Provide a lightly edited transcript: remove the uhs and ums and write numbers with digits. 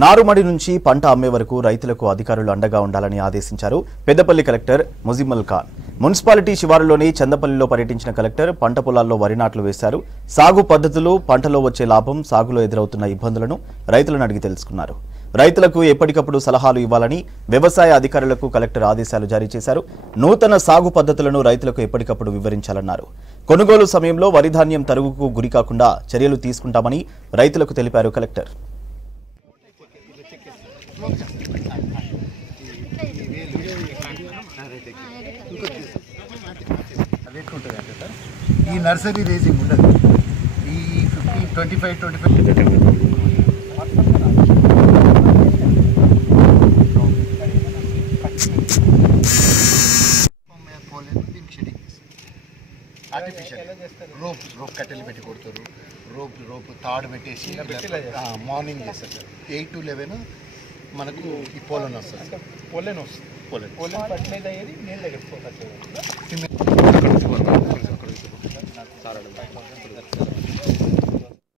నారుమడి నుంచి పంట అమ్మే వరకు రైతులకు అధికారులు అండగా ఉండాలని ఆదేశించారు పెద్దపల్లి కలెక్టర్ ముజిమ్మల్ ఖాన్. మున్సిపాలిటీ శివారులోని చందపల్లిలో పర్యటించిన కలెక్టర్ పంట పొలాల్లో వరి నాట్లు వేశారు. సాగు పద్ధతులు, పంటలో వచ్చే లాభం, సాగులో ఎదురవుతున్న ఇబ్బందులను రైతులను అడిగి తెలుసుకున్నారు. రైతులకు ఎప్పటికప్పుడు సలహాలు ఇవ్వాలని వ్యవసాయ అధికారులకు కలెక్టర్ ఆదేశాలు జారీ చేశారు. నూతన సాగు పద్ధతులను రైతులకు ఎప్పటికప్పుడు వివరించాలన్నారు. కొనుగోలు సమయంలో వరి ధాన్యం తరుగుకు గురికాకుండా చర్యలు తీసుకుంటామని రైతులకు తెలిపారు కలెక్టర్. ఈ నర్సరీ రేసింగ్ ఉండదు. ఈ 25 ఆర్టిఫిషియల్ రోప్ కట్టెలు పెట్టి కొడుతారు. రోప్ తాడు పెట్టేసి మార్నింగ్ చేస్తారు సార్. 8 to 11 మనకు ఈ పోలన్ వస్తుంది. పోలన్ ఫర్టిలైజ్ అయ్యేది నీళ్ళ దగ్గర